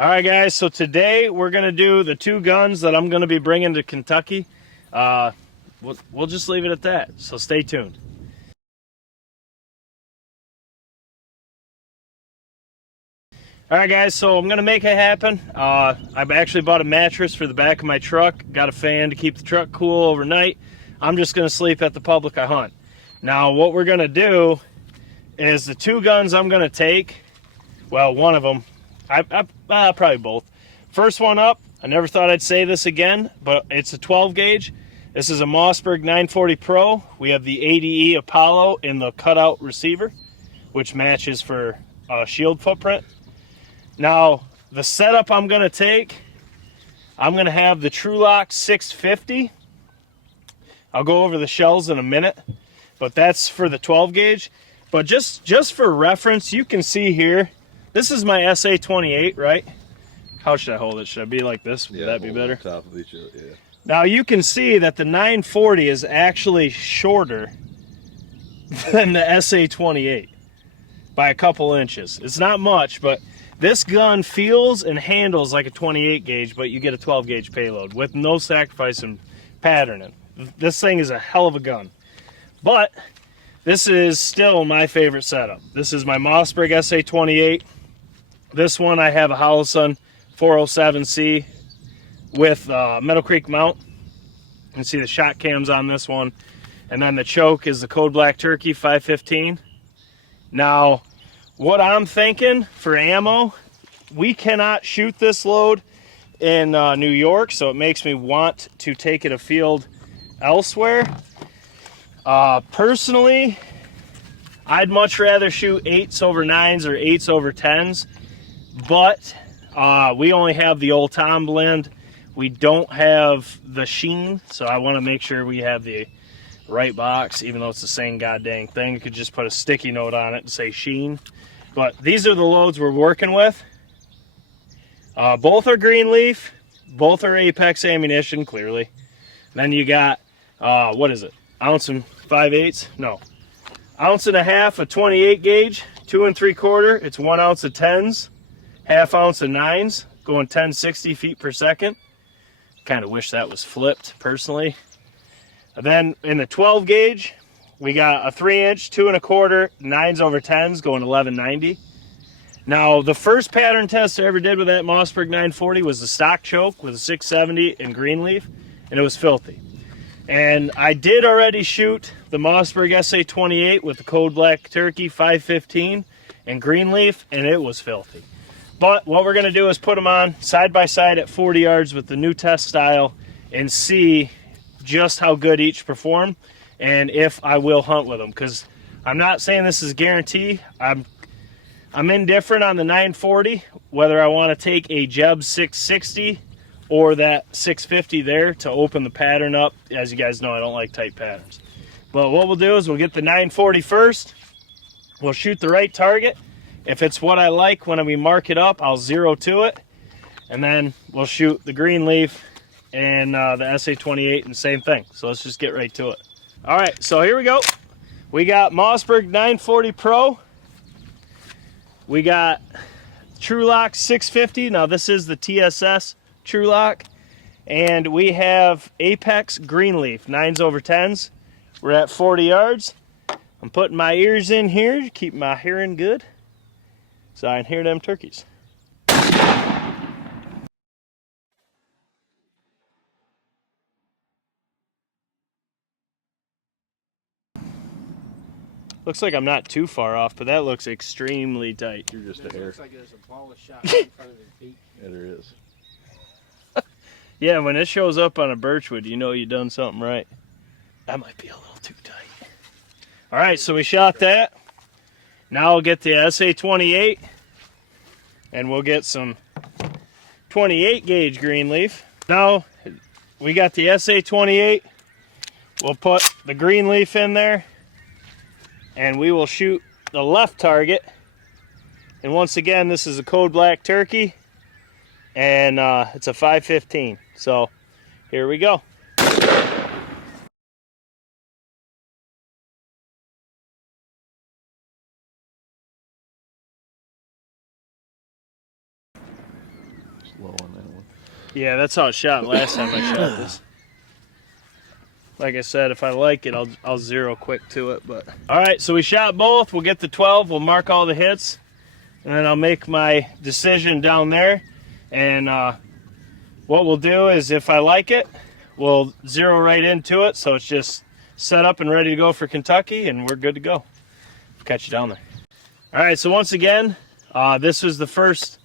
All right, guys, so today we're going to do the two guns that I'm going to be bringing to Kentucky. We'll just leave it at that, so stay tuned. All right, guys, so I'm going to make it happen. I've actually bought a mattress for the back of my truck, got a fan to keep the truck cool overnight. I'm just going to sleep at the public I hunt. Now, what we're going to do is the two guns I'm going to take, well, one of them, probably both. First one up, I never thought I'd say this again, but it's a 12 gauge. This is a Mossberg 940 Pro. We have the ADE Apollo in the cutout receiver, which matches for shield footprint. Now, the setup I'm going to take, I'm going to have the trulock 650. I'll go over the shells in a minute, but that's for the 12 gauge. But just for reference, you can see here, this is my SA28, right? How should I hold it? Should I be like this? Would that be better? Top of each other, yeah. Now you can see that the 940 is actually shorter than the SA28 by a couple inches. It's not much, but this gun feels and handles like a 28 gauge, but you get a 12 gauge payload with no sacrifice in patterning. This thing is a hell of a gun. But this is still my favorite setup. This is my Mossberg SA28. This one I have a Holosun 407C with Meadow Creek mount. You can see the shot cams on this one. And then the choke is the Code Black Turkey 515. Now, what I'm thinking for ammo, we cannot shoot this load in New York, so it makes me want to take it afield elsewhere. Personally, I'd much rather shoot 8s over 9s or 8s over 10s, but we only have the Old Tom blend. We don't have the sheen, so I want to make sure we have the right box, even though it's the same goddamn thing. You could just put a sticky note on it and say sheen. But these are the loads we're working with. Both are greenleaf, both are Apex ammunition, clearly. Then you got, what is it? Ounce and 5/8? No. Ounce and a half of 28 gauge, 2 3/4. It's 1 ounce of 10s, half ounce of 9s, going 1060 feet per second. Kind of wish that was flipped, personally. And then in the 12 gauge, we got a 3-inch, 2 1/4, 9s over 10s, going 1190. Now, the first pattern test I ever did with that Mossberg 940 was the stock choke with a 670 and greenleaf, and it was filthy. And I did already shoot the Mossberg SA28 with the Code Black Turkey 515 and greenleaf, and it was filthy. But what we're going to do is put them on side by side at 40 yards with the new test style and see just how good each perform and if I will hunt with them. Because I'm not saying this is a guarantee. I'm indifferent on the 940, whether I want to take a Jeb 660 or that 650 there to open the pattern up. As you guys know, I don't like tight patterns. But what we'll do is we'll get the 940 first. We'll shoot the right target. If it's what I like when we mark it up, I'll zero to it. And then we'll shoot the greenleaf and the SA28 and same thing. So let's just get right to it. All right, so here we go. We got Mossberg 940 Pro. We got trulock 650. Now this is the TSS trulock. And we have Apex greenleaf, 9s over 10s. We're at 40 yards. I'm putting my ears in here to keep my hearing good, so I can hear them turkeys. Looks like I'm not too far off, but that looks extremely tight. You're just a hair. Looks like there's a ball of shot in front of his feet. Yeah, there is. Yeah, when it shows up on a birchwood, you know you done something right. That might be a little too tight. All right, so we shot that. Now I'll get the SA28, and we'll get some 28 gauge greenleaf. Now we got the SA28. We'll put the greenleaf in there, and we will shoot the left target. And once again, this is a Code Black Turkey, and it's a 515. So here we go. low on that one. Yeah, that's how it shot last time I shot this. Like I said, if I like it, I'll zero quick to it. But all right, so we shot both. We'll get the 12. We'll mark all the hits, and then I'll make my decision down there. And what we'll do is, if I like it, we'll zero right into it. So it's just set up and ready to go for Kentucky, and we're good to go. Catch you down there. All right, so once again, this was the first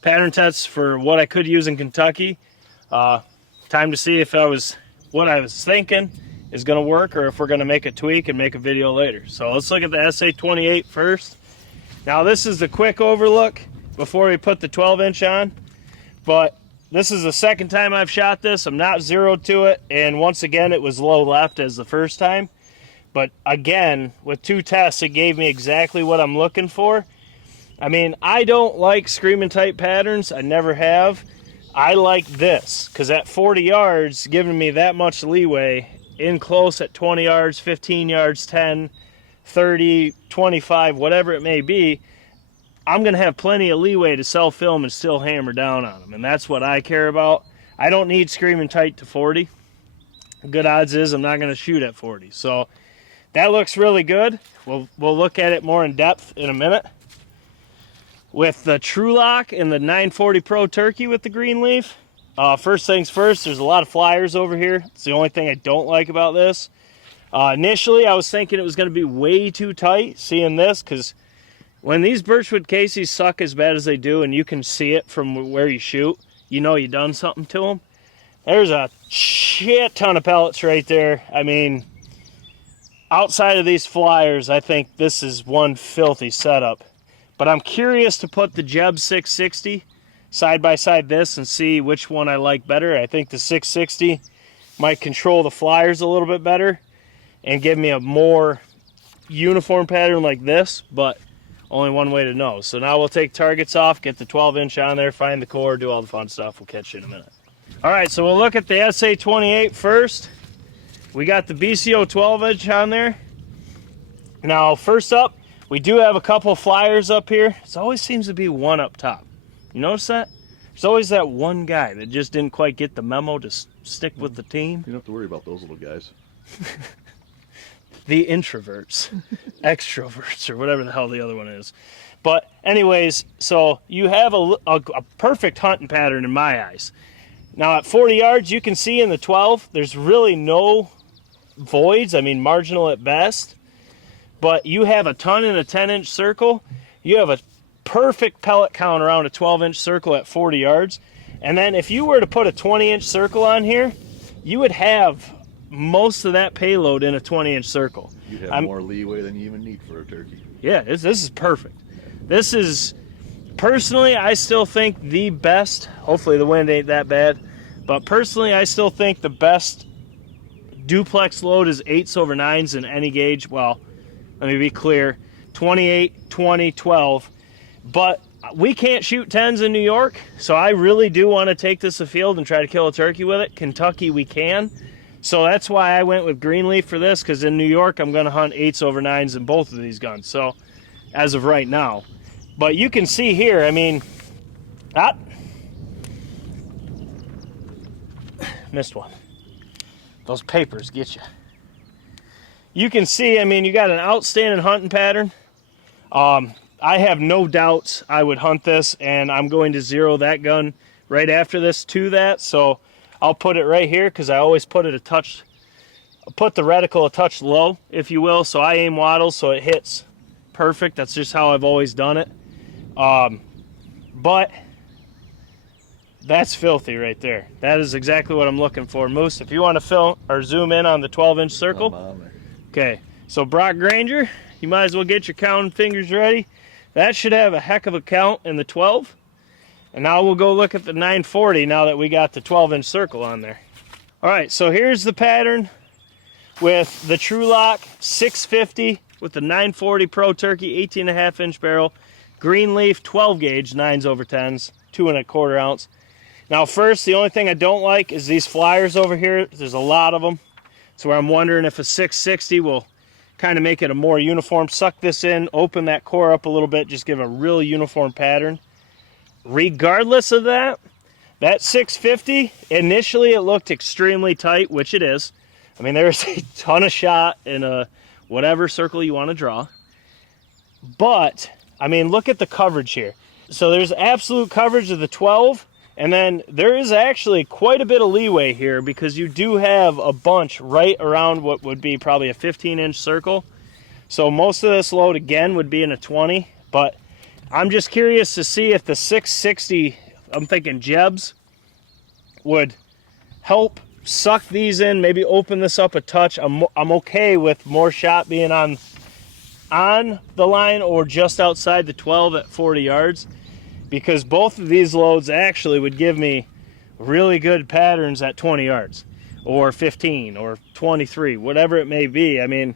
pattern test for what I could use in Kentucky. Time to see if what I was thinking is going to work, or if we're going to make a tweak and make a video later. So let's look at the SA28 first. Now this is the quick overlook before we put the 12-inch on, but this is the second time I've shot this. I'm not zeroed to it, and once again it was low left as the first time. But again, with 2 tests, it gave me exactly what I'm looking for. I mean, I don't like screaming tight patterns. I never have. I like this, because at 40 yards, giving me that much leeway, in close at 20 yards, 15 yards, 10, 30, 25, whatever it may be, I'm going to have plenty of leeway to self-film and still hammer down on them. And that's what I care about. I don't need screaming tight to 40. Good odds is I'm not going to shoot at 40. So that looks really good. We'll look at it more in depth in a minute. With the trulock and the 940 Pro Turkey with the greenleaf, first things first, there's a lot of flyers over here. It's the only thing I don't like about this. Initially, I was thinking it was going to be way too tight, seeing this, because when these birchwood cases suck as bad as they do, and you can see it from where you shoot, you know you done something to them. There's a shit ton of pellets right there. I mean, outside of these flyers, I think this is one filthy setup. But I'm curious to put the Jeb 660 side by side this and see which one I like better. I think the 660 might control the flyers a little bit better and give me a more uniform pattern like this, but only one way to know. So now we'll take targets off, get the 12-inch on there, find the core, do all the fun stuff. We'll catch you in a minute. All right, so we'll look at the SA28 first. We got the BCO 12-inch on there. Now, first up, we do have a couple flyers up here. It always seems to be one up top. You notice that? There's always that one guy that just didn't quite get the memo to stick with the team. You don't have to worry about those little guys. The introverts, extroverts, or whatever the hell the other one is. But anyways, so you have a perfect hunting pattern in my eyes. Now at 40 yards, you can see in the 12, there's really no voids. I mean, marginal at best. But you have a ton in a 10-inch circle. You have a perfect pellet count around a 12-inch circle at 40 yards. And then if you were to put a 20-inch circle on here, you would have most of that payload in a 20-inch circle. You'd have more leeway than you even need for a turkey. Yeah, this is perfect. This is, personally, I still think the best, hopefully the wind ain't that bad, but personally I still think the best duplex load is 8s/9s in any gauge. Well, let me be clear, 28, 20, 12. But we can't shoot 10s in New York, so I really do want to take this afield and try to kill a turkey with it. Kentucky, we can. So that's why I went with greenleaf for this, because in New York, I'm going to hunt 8s/9s in both of these guns, so as of right now. But you can see here, I mean, missed one. Those papers get you. You can see, I mean, you got an outstanding hunting pattern. I have no doubts I would hunt this, and I'm going to zero that gun right after this to that. So I'll put it right here, because I always put it put the reticle a touch low, if you will. So I aim waddles so it hits perfect. That's just how I've always done it. But that's filthy right there. That is exactly what I'm looking for. Moose, if you want to film or zoom in on the 12-inch circle. I'm on there. Okay, so Brock Granger, you might as well get your counting fingers ready. That should have a heck of a count in the 12. And now we'll go look at the 940 now that we got the 12-inch circle on there. All right, so here's the pattern with the trulock 650 with the 940 Pro Turkey 18.5-inch barrel, greenleaf 12 gauge 9s/10s, 2 1/4 ounce. Now first, the only thing I don't like is these flyers over here. There's a lot of them. So I'm wondering if a 660 will kind of make it a more uniform. Suck this in, open that core up a little bit, just give a real uniform pattern. Regardless of that, That 650, initially it looked extremely tight, which it is. I mean, there's a ton of shot in a whatever circle you want to draw. But, I mean, look at the coverage here. So there's absolute coverage of the 12, and then there is actually quite a bit of leeway here because you do have a bunch right around what would be probably a 15-inch circle. So most of this load, again, would be in a 20, but I'm just curious to see if the 660, I'm thinking Jebs, would help suck these in, maybe open this up a touch. I'm okay with more shot being on the line or just outside the 12 at 40 yards. Because both of these loads actually would give me really good patterns at 20 yards or 15 or 23, whatever it may be. I mean,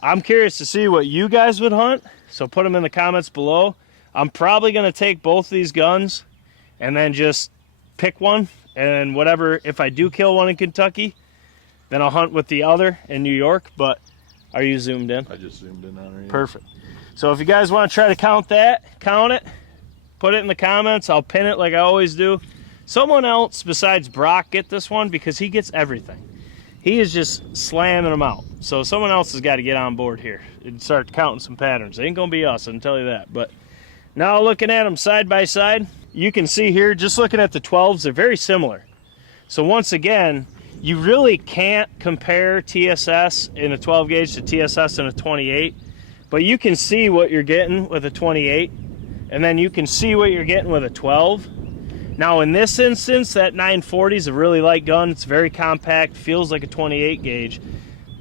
I'm curious to see what you guys would hunt, so put them in the comments below. I'm probably going to take both of these guns and then just pick one, and whatever, if I do kill one in Kentucky, then I'll hunt with the other in New York. But are you zoomed in? I just zoomed in on her. Yeah. Perfect. So if you guys want to try to count it. Put it in the comments. I'll pin it like I always do. Someone else besides Brock get this one because he gets everything. He is just slamming them out. So someone else has got to get on board here and start counting some patterns. It ain't going to be us, I can tell you that. But now looking at them side by side, you can see here, just looking at the 12s, they're very similar. So once again, you really can't compare TSS in a 12 gauge to TSS in a 28. But you can see what you're getting with a 28. And then you can see what you're getting with a 12. Now in this instance, that 940 is a really light gun. It's very compact, feels like a 28 gauge.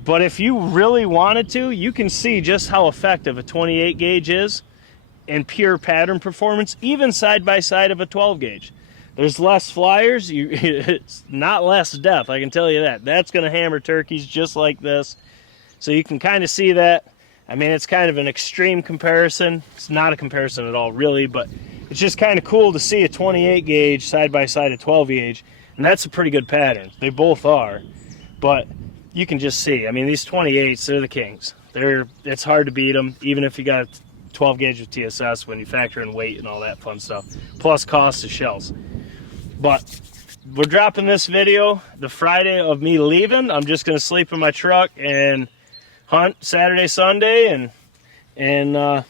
But if you really wanted to, you can see just how effective a 28 gauge is in pure pattern performance, even side by side of a 12 gauge. There's less flyers, it's not less depth, I can tell you that. That's gonna hammer turkeys just like this. So you can kind of see that. I mean, it's kind of an extreme comparison. It's not a comparison at all, really, but it's just kind of cool to see a 28 gauge side by side a 12 gauge, and that's a pretty good pattern. They both are, but you can just see. I mean, these 28s, they're the kings. It's hard to beat them, even if you got a 12 gauge with TSS when you factor in weight and all that fun stuff, plus cost of shells. But we're dropping this video the Friday of me leaving. I'm just gonna sleep in my truck and hunt Saturday, Sunday, and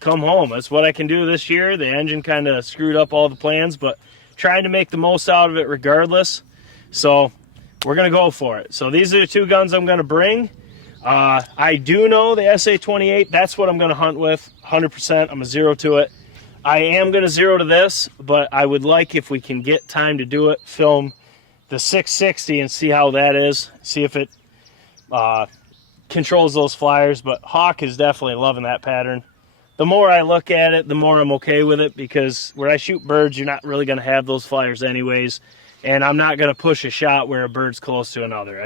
come home. That's what I can do this year. The engine kind of screwed up all the plans, but trying to make the most out of it regardless. So we're gonna go for it. So these are the two guns I'm gonna bring. I do know the SA-28, that's what I'm gonna hunt with, 100%. I'm gonna zero to it. I am gonna zero to this, but I would like, if we can get time to do it, film the 660 and see how that is. See if it controls those flyers. But Hawk is definitely loving that pattern. The more I look at it, the more I'm okay with it, because where I shoot birds, you're not really going to have those flyers anyways, and I'm not going to push a shot where a bird's close to another.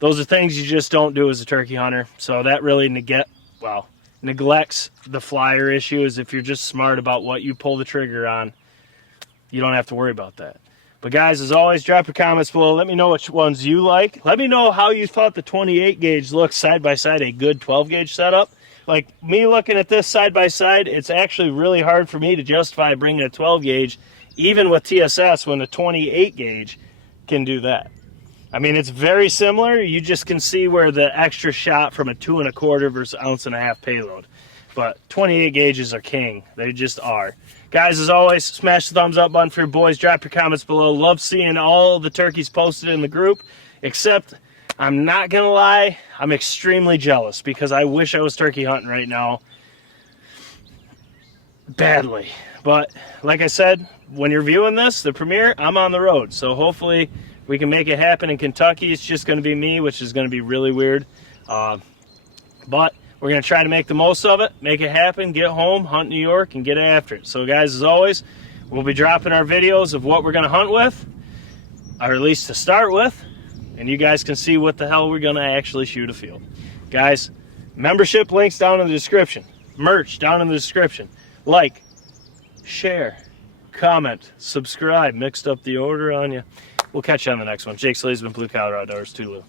Those are things you just don't do as a turkey hunter. So that really neglects the flyer issues. If you're just smart about what you pull the trigger on, you don't have to worry about that. But guys, as always, drop your comments below. Let me know which ones you like. Let me know how you thought the 28 gauge looked side by side a good 12 gauge setup. Like me looking at this side by side, it's actually really hard for me to justify bringing a 12 gauge, even with TSS, when the 28 gauge can do that. I mean, it's very similar. You just can see where the extra shot from a 2 1/4 versus 1.5 ounce payload. But 28 gauges are king. They just are. Guys, as always, smash the thumbs up button for your boys. Drop your comments below. Love seeing all the turkeys posted in the group, except I'm not gonna lie, I'm extremely jealous because I wish I was turkey hunting right now badly. But like I said, when you're viewing this, the premiere, I'm on the road, so hopefully we can make it happen in Kentucky. It's just going to be me, which is going to be really weird, but we're going to try to make the most of it, make it happen, get home, hunt New York, and get after it. So guys, as always, we'll be dropping our videos of what we're going to hunt with, or at least to start with, and you guys can see what the hell we're going to actually shoot a field. Guys, membership links down in the description, merch down in the description. Like, share, comment, subscribe. Mixed up the order on you. We'll catch you on the next one. Jake Sleesman, Blue Collar Outdoors, Tulu.